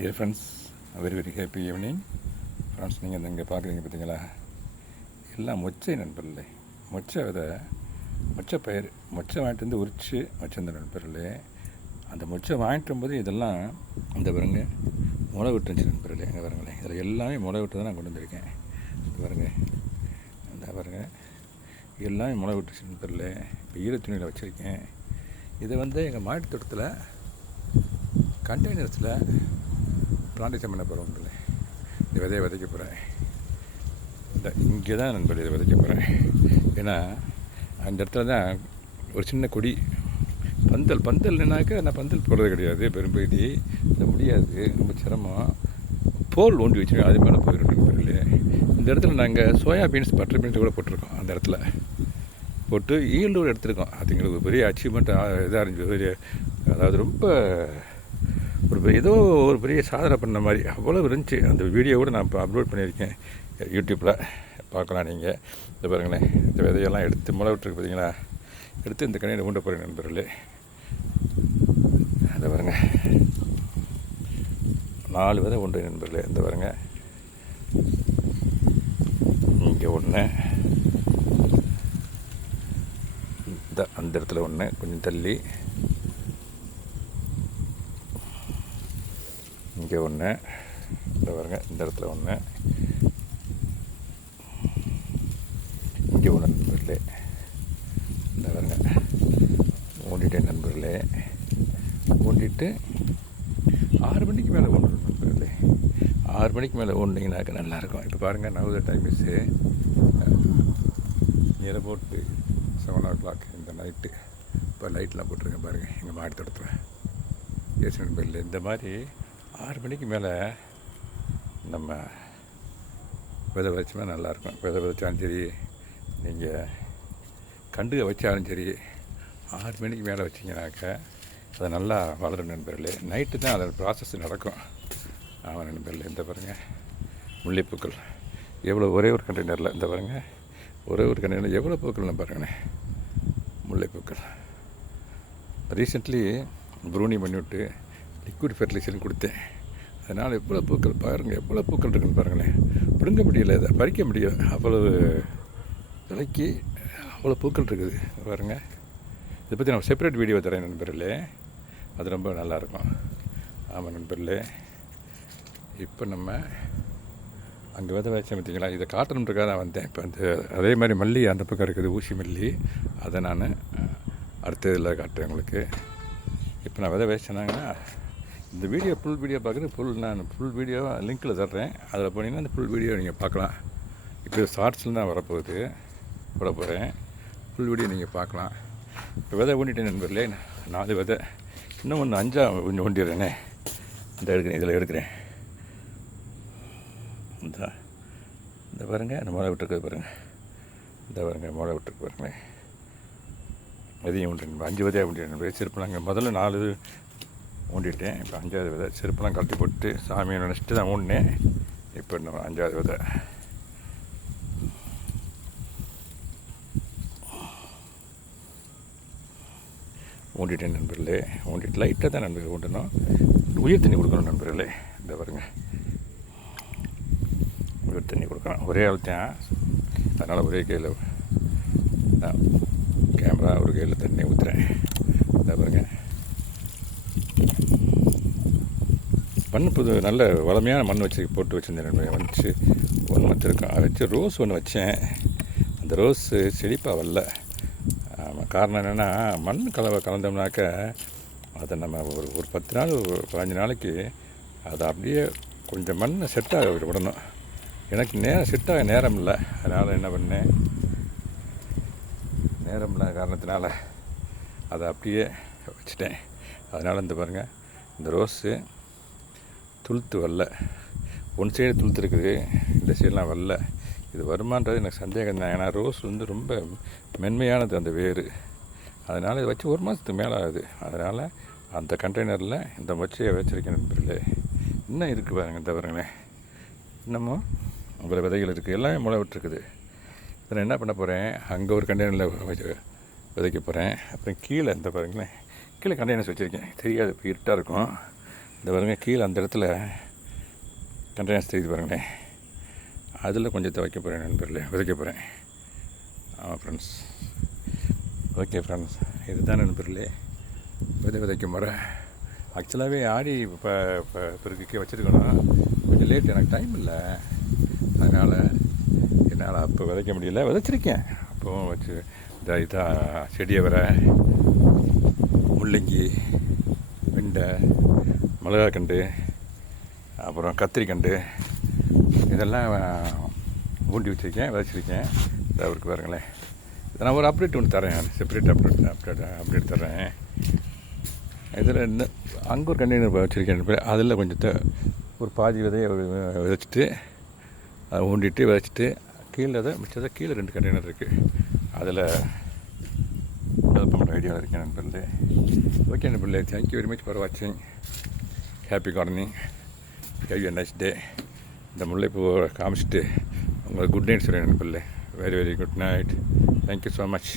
Dear friends, very very happy evening friends. நீங்கள் இங்கே பார்க்குறீங்க பார்த்தீங்களா, எல்லாம் மொச்சை நண்பர்களே. மொச்சை விதை, மொச்சை பயிர், மொச்சை வாங்கிட்டு வந்து உரித்து வச்சிருந்த நண்பர்களே. அந்த மொச்சை வாங்கிட்டு வரும்போது இதெல்லாம் இந்த பாருங்க முளை விட்டுருந்துச்சு நண்பர்களே. எங்கே பாருங்களேன், இதில் எல்லாமே முளை விட்டு தான் நான் கொண்டு வந்திருக்கேன். இது பாருங்க, இந்த பாருங்க எல்லாமே முளை விட்டுருச்சு நண்பர்களே. இப்போ ஈரத்துணியில் வச்சுருக்கேன். இதை வந்து எங்கள் மாட்டு தோட்டத்தில் கண்டெய்னர்ஸில் பிளான்டேஷன் பண்ண போகிறோம். இந்த விதையை விதைக்க போகிறேன். இந்த இங்கே தான் நண்பர்கள் இதை விதைக்க போகிறேன். ஏன்னா அந்த இடத்துல தான் ஒரு சின்ன கொடி பந்தல்னாக்கா நான் பந்தல் போடுறது கிடையாது. பெரும்பகுதி இதை முடியாது, ரொம்ப சிரமம். போல் ஊண்டி வச்சுருக்கோம், அது மேலே போயிடும் நண்பர்களே. இந்த இடத்துல நாங்கள் சோயா பீன்ஸ் பட்டர் பீன்ஸ் கூட போட்டிருக்கோம். அந்த இடத்துல போட்டு ஈல்டோடு எடுத்துருக்கோம். அது எங்களுக்கு பெரிய அச்சீவ்மெண்ட் இதாக இருந்துச்சு. பெரிய, அதாவது ரொம்ப ஏதோ ஒரு பெரிய சாதனை பண்ண மாதிரி அவ்வளோ இருந்துச்சு. அந்த வீடியோவோடு நான் இப்போ அப்லோட் பண்ணியிருக்கேன் யூடியூப்பில், பார்க்கலாம் நீங்கள். இந்த பாருங்களேன், இந்த விதையெல்லாம் எடுத்து முளை விட்டுருக்கு பார்த்தீங்களா, எடுத்து இந்த கணியில் ஊண்ட போகிறேன் நண்பர்களே. இந்த பாருங்க 4 விதை உண்டு நண்பர்களே. இந்த பாருங்க, இங்கே ஒன்று, அந்த இடத்துல ஒன்று, கொஞ்சம் தள்ளி இங்கே ஒன்று, இந்த பாருங்க இந்த இடத்துல ஒன்று, இங்கே ஒன்று நண்பர்களே. இந்த பாருங்க ஊண்டிட்டேன் நண்பர்களே. ஊண்டிட்டு 6 மணிக்கு மேலே ஊண்டணும் நண்பர்களே. 6 மணிக்கு மேலே ஊண்டிங்கனாக்க நல்லாயிருக்கும். இப்போ பாருங்கள், now the time is near about 7 o'clock இந்த நைட்டு. இப்போ லைட்லாம் போட்டிருக்கேன் பாருங்கள் எங்கள் மாடி தோட்டத்தில். எஸ் நண்பர்களே, இந்த மாதிரி 6 மணிக்கு மேலே நம்ம விதை வச்சோம்னா நல்லாயிருக்கும். விதை விதைச்சாலும் சரி, நீங்கள் கண்டுக வச்சாலும் சரி, 6 மணிக்கு மேலே வச்சிங்கனாக்க அது நல்லா வளரும் நண்பர்களே. நைட்டு தான் அதோட ப்ராசஸ் நடக்கும். ஆமாம் நண்பர்களே. இந்த பாருங்கள் முல்லைப்பூக்கள் எவ்வளோ, ஒரே ஒரு கண்டெய்னரில் இந்த பாருங்கள், ஒரே ஒரு கண்டெய்னரில் எவ்வளோ பூக்கள்னு பாருங்கண்ணே, முல்லைப்பூக்கள். ரீசெண்ட்லி ப்ரூனி பண்ணிவிட்டு லிக்விட் ஃபெர்டிலைசர் கொடுத்தேன். அதனால் எவ்வளோ பூக்கள் பாருங்கள், எவ்வளோ பூக்கள் இருக்குன்னு பாருங்களேன். பிடுங்க முடியலை, இதை பறிக்க முடியலை, அவ்வளவு விலைக்கு அவ்வளோ பூக்கள் இருக்குது பாருங்கள். இதை பற்றி நான் செப்பரேட் வீடியோ தரேன் நண்பர்களே, அது ரொம்ப நல்லாயிருக்கும். ஆமாம் நண்பர்களே, இப்போ நம்ம அங்கே விதை வச்சேன் பார்த்தீங்களா, இதை காட்டணுன்றக்காக நான் வந்தேன். இப்போ அந்த அதே மாதிரி மல்லி அந்த பக்கம் இருக்குது, ஊசி மல்லி, அதை நான் அடுத்த இதில் காட்டுறேன் உங்களுக்கு. இப்போ நான் விதை வச்சேனாங்கன்னா இந்த வீடியோ ஃபுல் வீடியோ பார்க்குறது நான் ஃபுல் வீடியோ லிங்க்கில் தர்றேன். அதில் போனீங்கன்னா அந்த ஃபுல் வீடியோ நீங்கள் பார்க்கலாம். இப்போ ஷார்ட்ஸில் தான் வரப்போகுது, போட போகிறேன். ஃபுல் வீடியோ நீங்கள் பார்க்கலாம். இப்போ விதை ஊண்டிட்டேன் நண்பர்களே. 4 விதை, இன்னும் ஒன்று 5 கொஞ்சம் ஊண்டிடுறேனே. இந்த எடுக்கிறேன், இதில் எடுக்கிறேன். இந்த பாருங்கள், இந்த முளை விட்டுருக்கு பாருங்கள். இந்த பாருங்கள் முளை விட்டுருக்கு பாருங்களேன். விதையும் உண்டு 5 விதையாக ஊண்டிட்டேன். செருப்புலாங்க முதல்ல 4 ஊண்டிட்டேன். இப்போ 5வது விதை செருப்பெல்லாம் கழட்டி போட்டு சாமியை நினச்சிட்டு தான் ஊண்டினேன். இப்போ இன்னும் 5வது விதை. ஊண்டிட்டேன் நண்பர்களே. ஊண்டிட்டு லைட்டாக தான் நண்பர்கள் ஊண்டணும். உயிர் தண்ணி கொடுக்கணும் நண்பர்களே. இந்த பாருங்க, உயிர் தண்ணி கொடுக்கணும். ஒரே ஆள் தான், அதனால் ஒரே கையில் கேமரா, ஒரு கையில் தண்ணி ஊற்றுறேன். இந்த பாருங்க, மண் புது நல்ல வளமையான மண் வச்சு போட்டு வச்சுருந்தேன். வந்துச்சு 1 month இருக்கும். அதை வச்சு ரோஸ் ஒன்று வச்சேன். அந்த ரோஸ் செழிப்பாக வரல. காரணம் என்னென்னா, மண் கலந்தோம்னாக்க அதை நம்ம ஒரு 10 நாள் 15 நாளைக்கு அதை அப்படியே கொஞ்சம் மண் செட்டாக விடணும். எனக்கு செட்டாக நேரம் இல்லை. அதனால் என்ன பண்ணேன், நேரம் இல்லை காரணத்தினால அதை அப்படியே வச்சுட்டேன். அதனால் இந்த பாருங்கள், இந்த ரோஸு துளுத்து வரல. ஒன் சைடு துளுத்து இருக்குது, இந்த சைடெலாம் வரல. இது வருமானது எனக்கு சந்தேகம் தான். ஏன்னா ரோஸ் வந்து ரொம்ப மென்மையானது அந்த வேறு. அதனால் இதை வச்சு 1 மாதத்துக்கு மேலே ஆகுது. அதனால் அந்த கண்டெய்னரில் இந்த மொச்சையை வச்சுருக்கேன் நண்பர்களே. இன்னும் இருக்குது பாருங்கள், இந்த பாருங்களேன், இன்னமும் அவ்வளோ விதைகள் இருக்குது, எல்லாமே முளை விட்டுருக்குது. இதில் என்ன பண்ண போகிறேன், அங்கே ஒரு கண்டெய்னரில் விதைக்க போகிறேன். அப்புறம் கீழே இந்த பாருங்களேன், கீழே கண்டெய்னர்ஸ் வச்சுருக்கேன். தெரியாது, இப்போ இருட்டாக இருக்கும். இந்த பாருங்க கீழே அந்த இடத்துல கண்டெய்னர்ஸ் தெரியுது பாருங்களேன், அதில் கொஞ்சத்தை வைக்க போகிறேன் நண்பர்களே, விதைக்க போகிறேன். ஆமாம் ஃப்ரெண்ட்ஸ், ஓகே ஃப்ரெண்ட்ஸ், இதுதான் நண்பர்களே விதைக்கும் முறை. ஆக்சுவலாகவே ஆடி இப்போ பெருக்கே வச்சுருக்கணும், கொஞ்சம் லேட், எனக்கு டைம் இல்லை, அதனால் என்னால் அப்போ விதைக்க முடியல. விதைச்சிருக்கேன் அப்போவும் வச்சு இதாக செடியை வர முள்ளங்கி, வெண்டை, மிளகாக்கண்டு, அப்புறம் கத்திரிக்கண்டு இதெல்லாம் ஊண்டி வச்சுருக்கேன், விதைச்சிருக்கேன். அவருக்கு பாருங்களேன், இதை நான் ஒரு அப்டேட் ஒன்று தரேன், செப்பரேட் அப்டேட் தரேன். இதில் இந்த அங்கே ஒரு கண்டெய்னர் வச்சுருக்கேன், அதில் கொஞ்சத்தை ஒரு பாதி விதையை விதைச்சிட்டு அதை ஊண்டிட்டு விதைச்சிட்டு கீழே அதை மிச்சத்தை கீழே 2 கண்டெய்னர் இருக்குது, அதில் டெவலப் பண்ணுற ஐடியாவில் இருக்கேன் நண்பர்களே. ஓகே நண்பர்களே, தேங்க்யூ வெரி மச் ஃபார் வாட்சிங். Happy gardening, have a nice day. இந்த முல்லைப்பூ காமிச்சிட்டு உங்களுக்கு குட் நைட் சொல்கிறேன் நண்பர்களே. Very very good night. Thank you so much.